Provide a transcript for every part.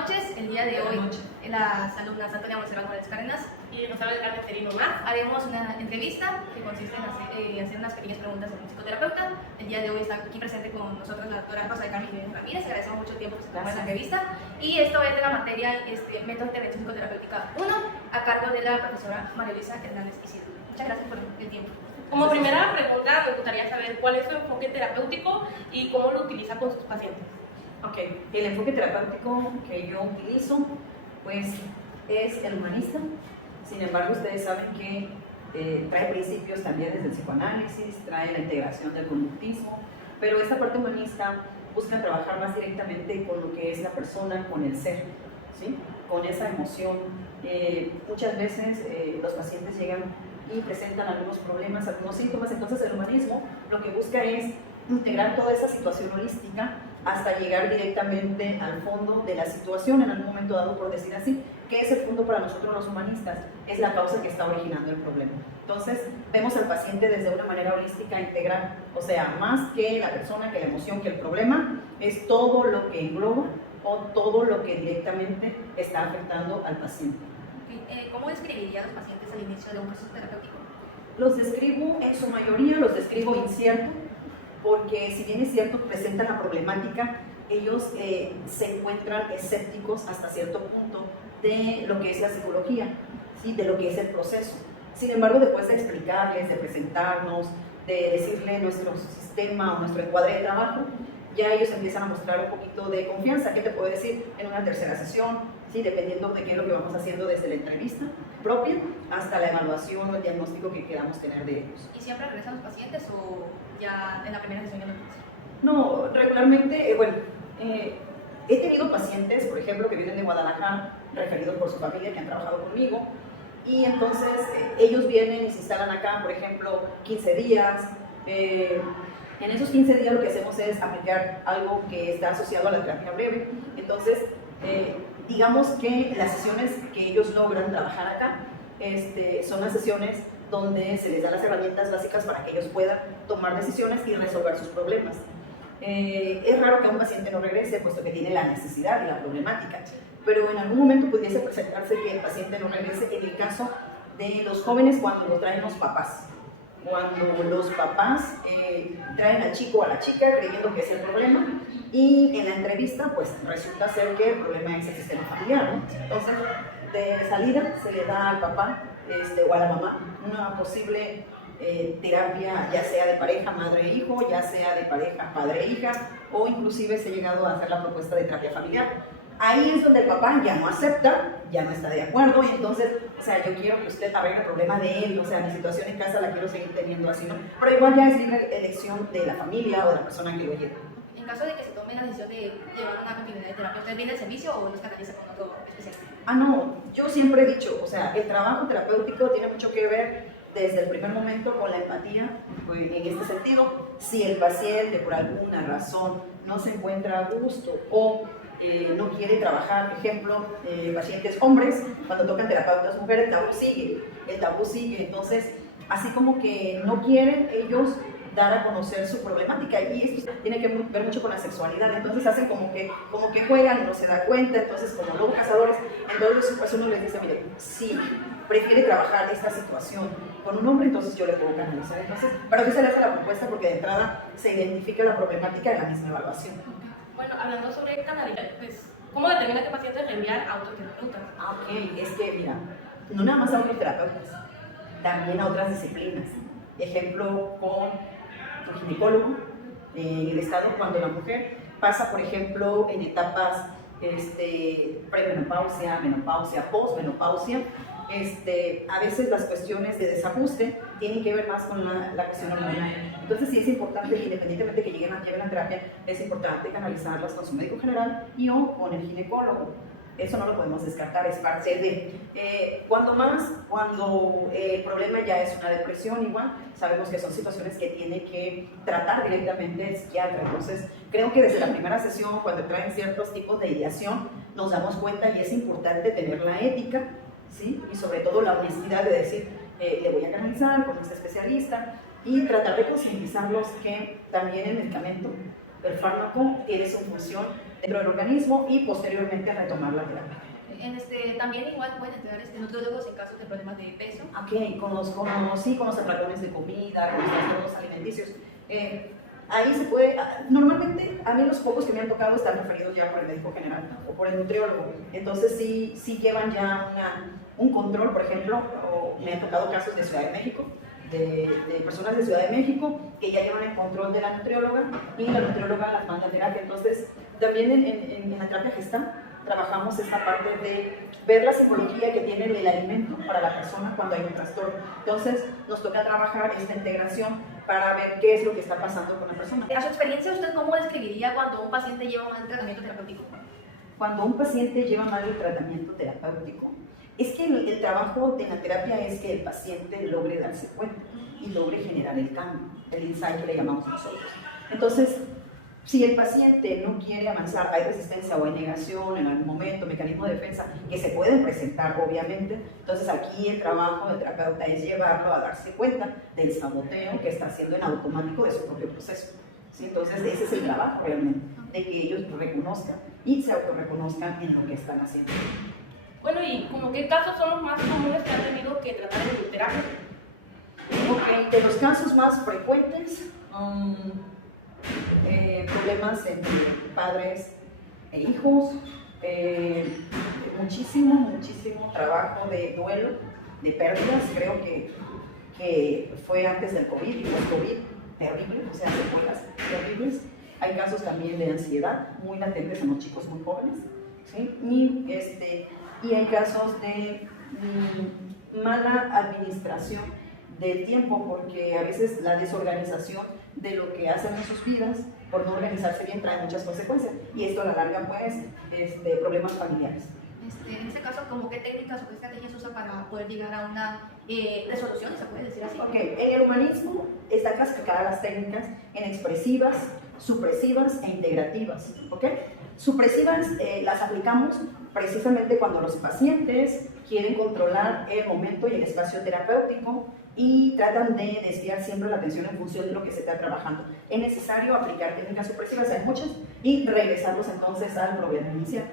noches. El día de hoy, las alumnas Antonia Monserrat Morales Cárdenas y Rosario del Carmen Serino más haremos una entrevista que consiste en hacer unas pequeñas preguntas a un psicoterapeuta. El día de hoy está aquí presente con nosotros la doctora Rosa del Carmen Ramírez. Agradecemos mucho el tiempo que se tomó en la entrevista. Y esto es de la materia Método de Intervención Psicoterapéutica 1, a cargo de la profesora María Luisa Hernández Isidro. Muchas gracias por el tiempo. Como primera pregunta, me gustaría saber cuál es su enfoque terapéutico y cómo lo utiliza con sus pacientes. Ok, el enfoque terapéutico que yo utilizo, pues, es el humanista. Sin embargo, ustedes saben que trae principios también desde el psicoanálisis, trae la integración del conductismo, pero esta parte humanista busca trabajar más directamente con lo que es la persona, con el ser, ¿sí? Con esa emoción. Muchas veces los pacientes llegan y presentan algunos problemas, algunos síntomas, entonces el humanismo lo que busca es integrar toda esa situación holística hasta llegar directamente al fondo de la situación en algún momento dado, por decir así. ¿Qué es el fondo para nosotros los humanistas? Es la causa que está originando el problema. Entonces, vemos al paciente desde una manera holística integral, o sea, más que la persona, que la emoción, que el problema, es todo lo que engloba o todo lo que directamente está afectando al paciente. ¿Cómo describiría a los pacientes al inicio de un proceso terapéutico? Los describo, en su mayoría, los describo incierto, porque si bien es cierto, presentan la problemática, ellos se encuentran escépticos hasta cierto punto de lo que es la psicología, ¿sí? De lo que es el proceso. Sin embargo, después de explicarles, de presentarnos, de decirle nuestro sistema o nuestro encuadre de trabajo, ya ellos empiezan a mostrar un poquito de confianza. ¿Qué te puedo decir? En una tercera sesión, ¿sí? Dependiendo de qué es lo que vamos haciendo desde la entrevista propia hasta la evaluación o el diagnóstico que queramos tener de ellos. ¿Y siempre regresan los pacientes o ya en la primera sesión ya no regresan? No, regularmente, he tenido pacientes, por ejemplo, que vienen de Guadalajara, referidos por su familia, que han trabajado conmigo, y entonces ellos vienen y se instalan acá, por ejemplo, 15 días. En esos 15 días lo que hacemos es aplicar algo que está asociado a la terapia breve. Entonces, digamos que las sesiones que ellos logran trabajar acá son las sesiones donde se les da las herramientas básicas para que ellos puedan tomar decisiones y resolver sus problemas. Es raro que un paciente no regrese, puesto que tiene la necesidad y la problemática, pero en algún momento pudiese presentarse que el paciente no regrese en el caso de los jóvenes cuando lo traen los papás. Cuando los papás traen al chico o a la chica creyendo que es el problema, y en la entrevista pues resulta ser que el problema es el sistema familiar, ¿no? Entonces, de salida se le da al papá o a la mamá una posible terapia, ya sea de pareja madre-hijo, ya sea de pareja padre-hija, o inclusive se ha llegado a hacer la propuesta de terapia familiar. Ahí es donde el papá ya no acepta, ya no está de acuerdo, y entonces, o sea, yo quiero que usted arregle el problema de él, o sea, mi situación en casa la quiero seguir teniendo así, ¿no? Pero igual ya es libre elección de la familia o de la persona que lo lleva. En caso de que se tome la decisión de llevar una continuidad de terapia, ¿usted viene el servicio o los canaliza con otro especialista? No, yo siempre he dicho, o sea, el trabajo terapéutico tiene mucho que ver desde el primer momento con la empatía, en este sentido. Si el paciente por alguna razón no se encuentra a gusto o no quiere trabajar, por ejemplo, pacientes hombres, cuando tocan terapeutas mujeres, el tabú sigue, entonces, así como que no quieren ellos dar a conocer su problemática, y esto tiene que ver mucho con la sexualidad, entonces hacen como que juegan, no se da cuenta, entonces como lobos cazadores, entonces pues uno les dice, mire, si prefiere trabajar esta situación con un hombre, entonces yo le puedo canalizar, entonces, pero aquí se le hace la propuesta porque de entrada se identifica la problemática en la misma evaluación. Bueno, hablando sobre canalizar, pues, ¿cómo determina qué pacientes reenviar a otros terapeutas? Ok, es que mira, no nada más a otros terapeutas, también a otras disciplinas. Ejemplo, con tu ginecólogo, en el estado cuando la mujer pasa, por ejemplo, en etapas premenopausia, menopausia, posmenopausia, a veces las cuestiones de desajuste tienen que ver más con la cuestión hormonal. Entonces sí es importante, independientemente que lleven la terapia, es importante canalizarlas con su médico general y o con el ginecólogo. Eso no lo podemos descartar, es parte de. Cuando el problema ya es una depresión, igual, sabemos que son situaciones que tiene que tratar directamente el psiquiatra. Entonces, creo que desde la primera sesión, cuando traen ciertos tipos de ideación, nos damos cuenta y es importante tener la ética, ¿sí? Y sobre todo la honestidad de decir, le voy a canalizar con este especialista, y tratar de concientizarlos que también el medicamento, el fármaco, tiene su función dentro del organismo y posteriormente retomar la terapia. También igual pueden entregar nutriólogos en casos de problemas de peso. Ok, con los atracones de comida, con los trastornos alimenticios. Ahí se puede, normalmente a mí los pocos que me han tocado están referidos ya por el médico general o por el nutriólogo. Entonces sí llevan ya un control, por ejemplo, o me han tocado casos de Ciudad de México, de personas de Ciudad de México que ya llevan el control de la nutrióloga y la nutrióloga las manda a terapia. Entonces también en la terapia gestal trabajamos esta parte de ver la psicología que tiene el alimento para la persona cuando hay un trastorno. Entonces nos toca trabajar esta integración para ver qué es lo que está pasando con la persona. A su experiencia, ¿usted cómo describiría cuando un paciente lleva mal tratamiento terapéutico? Cuando un paciente lleva mal el tratamiento terapéutico, es que el trabajo de la terapia es que el paciente logre darse cuenta y logre generar el cambio, el insight que le llamamos nosotros. Entonces, si el paciente no quiere avanzar, hay resistencia o hay negación en algún momento, mecanismo de defensa que se pueden presentar obviamente, entonces aquí el trabajo del terapeuta es llevarlo a darse cuenta del saboteo que está haciendo en automático de su propio proceso. ¿Sí? Entonces ese es el trabajo realmente, de que ellos reconozcan y se autorreconozcan en lo que están haciendo. Bueno, ¿y como qué casos son los más comunes que han tenido que tratar en terapia? Ok, de los casos más frecuentes, problemas entre padres e hijos, muchísimo trabajo de duelo, de pérdidas. Creo que fue antes del COVID y post-COVID terrible, o sea, secuelas terribles. Hay casos también de ansiedad muy latentes en los chicos muy jóvenes, ¿sí? Y hay casos de mala administración del tiempo, porque a veces la desorganización de lo que hacen en sus vidas, por no organizarse bien, trae muchas consecuencias, y esto a la larga, pues, problemas familiares. En este caso, ¿cómo qué técnicas o qué estrategias usa para poder llegar a una resolución, se puede decir así? Ok, en el humanismo están clasificadas las técnicas en expresivas, supresivas e integrativas, ¿ok? Supresivas las aplicamos precisamente cuando los pacientes quieren controlar el momento y el espacio terapéutico y tratan de desviar siempre la atención en función de lo que se está trabajando. Es necesario aplicar técnicas supresivas, hay muchas, y regresarlos entonces al problema inicial.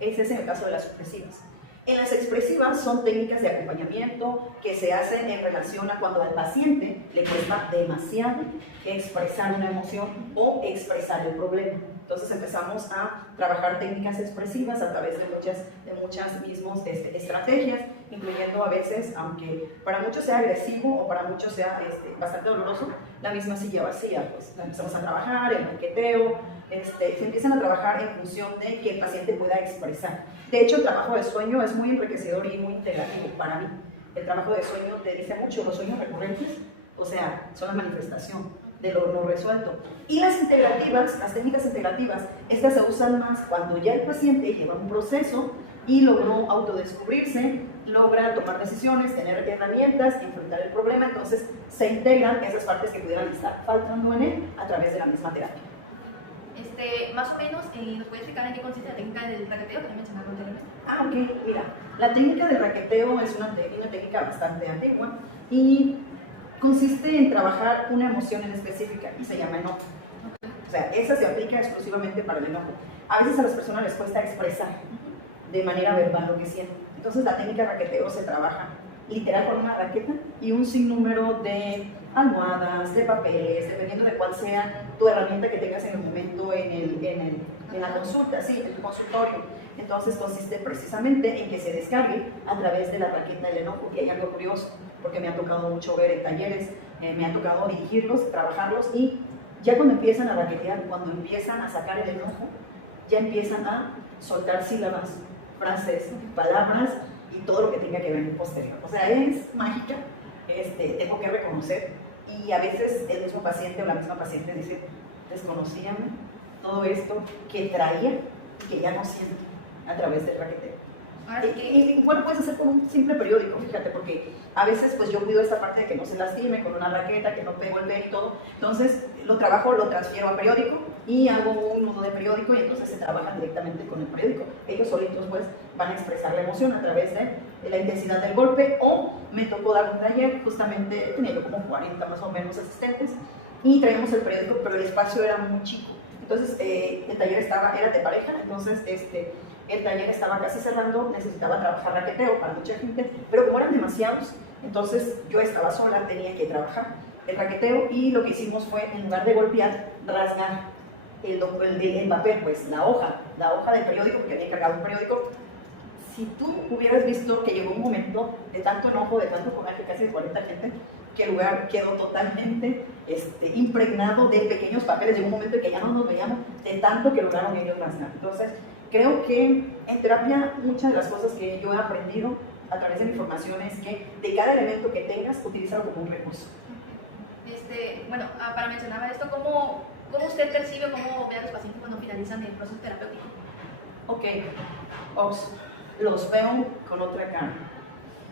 Ese es el caso de las supresivas. En las expresivas son técnicas de acompañamiento que se hacen en relación a cuando al paciente le cuesta demasiado expresar una emoción o expresar el problema. Entonces empezamos a trabajar técnicas expresivas a través de muchas mismas estrategias, incluyendo a veces, aunque para muchos sea agresivo o para muchos sea bastante doloroso, la misma silla vacía, pues la empezamos a trabajar, el banqueteo, se empiezan a trabajar en función de que el paciente pueda expresar. De hecho, el trabajo de sueño es muy enriquecedor y muy integrativo para mí. El trabajo de sueño te dice mucho, los sueños recurrentes, o sea, son la manifestación de lo no resuelto. Y las integrativas, las técnicas integrativas, estas se usan más cuando ya el paciente lleva un proceso y logró autodescubrirse, logra tomar decisiones, tener herramientas, enfrentar el problema, entonces se integran esas partes que pudieran estar faltando en él a través de la misma terapia. Más o menos, ¿nos puede explicar en qué consiste la técnica del raqueteo que mencionaron anteriormente? Ok, mira, la técnica del raqueteo es una técnica bastante antigua y consiste en trabajar una emoción en específica y se llama enojo. O sea, esa se aplica exclusivamente para el enojo. A veces a las personas les cuesta expresar de manera verbal lo que sienten. Entonces la técnica de raqueteo se trabaja literal con una raqueta y un sinnúmero de almohadas, de papeles, dependiendo de cuál sea tu herramienta que tengas en el momento en la consulta, sí, en tu consultorio. Entonces consiste precisamente en que se descargue a través de la raqueta el enojo, que hay algo curioso, porque me ha tocado mucho ver en talleres, me ha tocado dirigirlos, trabajarlos, y ya cuando empiezan a raquetear, cuando empiezan a sacar el enojo, ya empiezan a soltar sílabas, frases, palabras y todo lo que tenga que ver en posterior. O sea, es mágica, tengo que reconocer, y a veces el mismo paciente o la misma paciente dice, desconocían todo esto que traía y que ya no siento a través del raqueteo. Y igual puedes hacer con un simple periódico, fíjate, porque a veces pues yo cuido esta parte de que no se lastime con una raqueta, que no pego el pelo y todo, entonces lo trabajo, lo transfiero a periódico y hago un nudo de periódico y entonces se trabaja directamente con el periódico. Ellos solitos pues van a expresar la emoción a través de la intensidad del golpe. O me tocó dar un taller, justamente tenía yo como 40 más o menos asistentes y traíamos el periódico, pero el espacio era muy chico. Entonces, el taller era de pareja, entonces el taller estaba casi cerrando, necesitaba trabajar raqueteo para mucha gente, pero como eran demasiados, entonces yo estaba sola, tenía que trabajar el raqueteo y lo que hicimos fue, en lugar de golpear, rasgar el papel, pues la hoja del periódico, porque había encargado un periódico. Si tú hubieras visto que llegó un momento de tanto enojo, de tanto coraje, casi de 40 gente, que el lugar quedó totalmente impregnado de pequeños papeles. Llegó un momento en que ya no nos veíamos de tanto que lograron ellos rasgar. Entonces, creo que en terapia muchas de las cosas que yo he aprendido a través de mi formación es que de cada elemento que tengas, utilízalo como un recurso. Bueno, para mencionar esto, ¿cómo usted percibe, cómo ve a los pacientes cuando finalizan el proceso terapéutico? Ok, los veo con otra cara,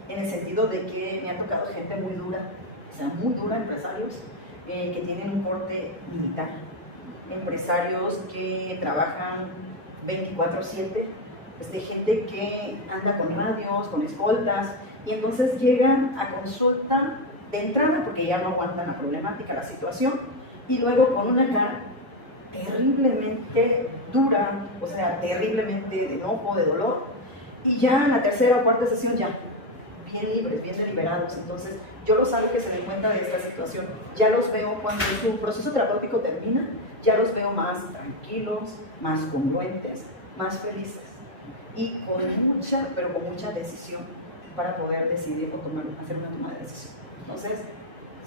en el sentido de que me ha tocado gente muy dura, o sea, muy dura, empresarios que tienen un corte militar, empresarios que trabajan 24/7, gente que anda con radios, con escoltas, y entonces llegan a consulta de entrada porque ya no aguantan la problemática, la situación, y luego con una cara terriblemente dura, o sea, terriblemente de enojo, de dolor, y ya en la tercera o cuarta sesión ya bien libres, bien deliberados. Entonces yo los hago que se den cuenta de esta situación, ya los veo cuando su proceso terapéutico termina, ya los veo más tranquilos, más congruentes, más felices y con mucha decisión para poder decidir o hacer una toma de decisión. Entonces,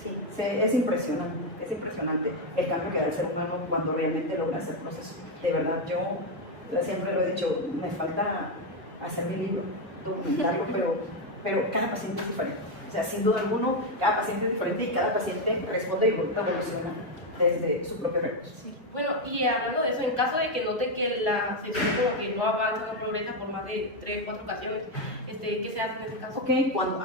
sí, es impresionante el cambio que da el ser humano cuando realmente logra hacer proceso. De verdad, yo siempre lo he dicho, me falta hacer mi libro documentario, pero cada paciente es diferente. O sea, sin duda alguna, cada paciente es diferente y cada paciente responde y evoluciona desde su propio recurso. Sí. Bueno, y hablando de eso, en caso de que note que la sesión como que no avanza, no progresa por más de 3, 4 ocasiones, ¿qué se hace en ese caso? Ok, bueno,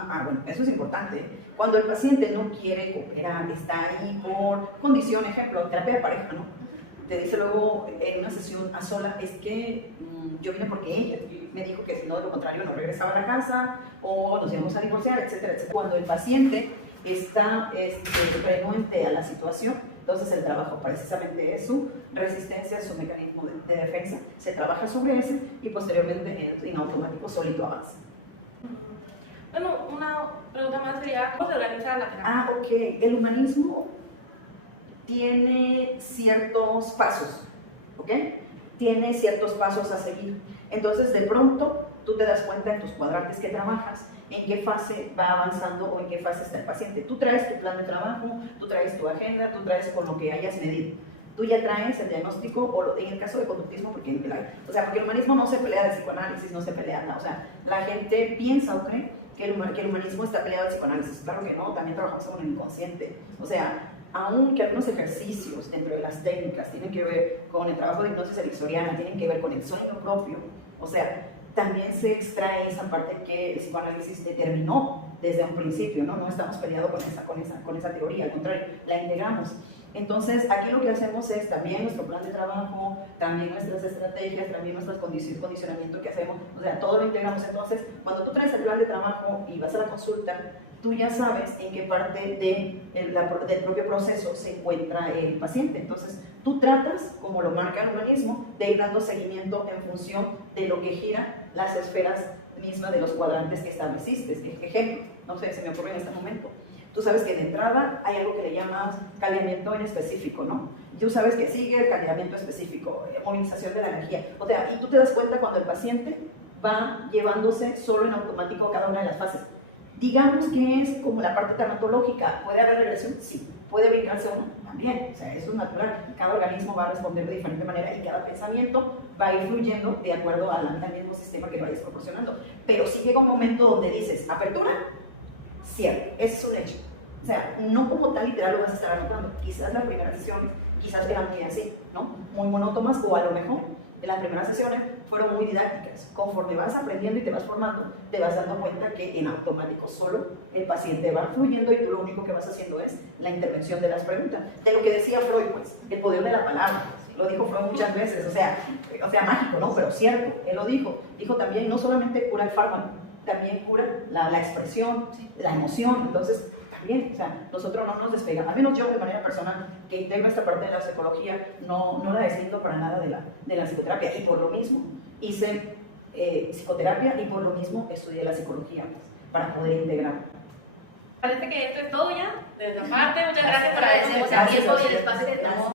eso es importante. Cuando el paciente no quiere cooperar, está ahí por condición, ejemplo, terapia de pareja, ¿no? Te dice luego en una sesión a sola, es que yo vine porque ella me dijo que si no, de lo contrario, no regresaba a la casa o nos íbamos a divorciar, etcétera, etcétera. Cuando el paciente está renuente a la situación, entonces el trabajo precisamente es su resistencia, su mecanismo de defensa, se trabaja sobre ese y posteriormente en automático solito avanza. Bueno, una pregunta más sería, ¿cómo se organiza la terapia? Ok, el humanismo tiene ciertos pasos, ¿ok? Tiene ciertos pasos a seguir. Entonces, de pronto, tú te das cuenta en tus cuadrantes que trabajas, en qué fase va avanzando o en qué fase está el paciente. Tú traes tu plan de trabajo, tú traes tu agenda, tú traes con lo que hayas medido. Tú ya traes el diagnóstico, o en el caso de conductismo, porque el humanismo no se pelea del psicoanálisis, no se pelea, no, o sea, la gente piensa o cree que el humanismo está peleado al psicoanálisis. Claro que no, también trabajamos con el inconsciente. O sea, aunque algunos ejercicios dentro de las técnicas tienen que ver con el trabajo de hipnosis ericksoniana, tienen que ver con el sueño propio, o sea, también se extrae esa parte que el psicoanálisis determinó desde un principio, ¿no? No estamos peleados con esa teoría, al contrario, la integramos. Entonces, aquí lo que hacemos es también nuestro plan de trabajo, también nuestras estrategias, también nuestros condicionamientos que hacemos, o sea, todo lo integramos. Entonces, cuando tú traes el plan de trabajo y vas a la consulta, tú ya sabes en qué parte del propio proceso se encuentra el paciente. Entonces, tú tratas, como lo marca el humanismo, de ir dando seguimiento en función de lo que gira las esferas mismas de los cuadrantes que estableciste. Ejemplo, no sé, se me ocurre en este momento. Tú sabes que de entrada hay algo que le llamas caldeamiento en específico, ¿no? Tú sabes que sigue el caldeamiento específico, movilización de la energía. O sea, y tú te das cuenta cuando el paciente va llevándose solo en automático cada una de las fases. Digamos que es como la parte tanatológica. ¿Puede haber regresión? Sí. ¿Puede brincarse uno? También. O sea, eso es natural. Cada organismo va a responder de diferente manera y cada pensamiento va a ir fluyendo de acuerdo al mismo sistema que vayas proporcionando. Pero sí llega un momento donde dices, apertura, cierre. Ese es un hecho. O sea, no como tal literal lo vas a estar anotando. Quizás las primeras sesiones, quizás eran muy así, ¿no? Muy monótonas, o a lo mejor las primeras sesiones fueron muy didácticas. Conforme vas aprendiendo y te vas formando, te vas dando cuenta que en automático solo el paciente va fluyendo y tú lo único que vas haciendo es la intervención de las preguntas. De lo que decía Freud, pues, el poder de la palabra. Lo dijo Freud muchas veces, o sea mágico, ¿no? Pero cierto, él lo dijo. Dijo también, no solamente cura el fármaco, también cura la expresión, la emoción. Entonces, también, o sea, nosotros no nos despegamos, al menos yo de manera personal, que tengo esta parte de la psicología, no la deslindo para nada de la psicoterapia, y por lo mismo hice psicoterapia y por lo mismo estudié la psicología, pues, para poder integrar. Parece que esto es todo ya, de nuestra parte. Muchas gracias por Agradecemos el Gracias, tiempo y el gracias. espacio que tomó